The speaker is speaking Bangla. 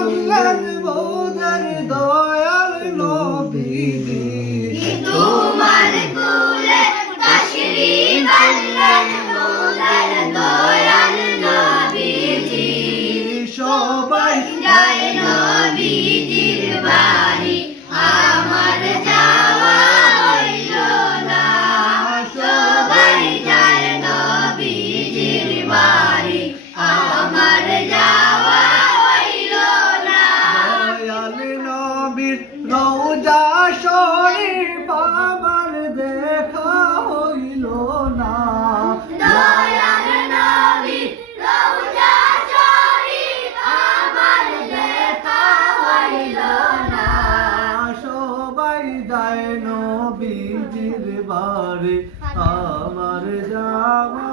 বললেন মোদের দয়াল নবীজি তোমার কোলে তাশরীফ আনলেন মোদের দয়াল নবীজি সবাই যায় নবীজির বাড়ি আমার যাওয়া হইল না সবাই যায় নবীজির বাড়ি আমার যাওয়া হইল না দয়াল নবীর রওজা শরীফ আমার দেখা হইল না দয়াল নবীর রওজা শরীফ আমার দেখা হইল না সবাই যায় নবীজির বাড়ি আমার যাওয়া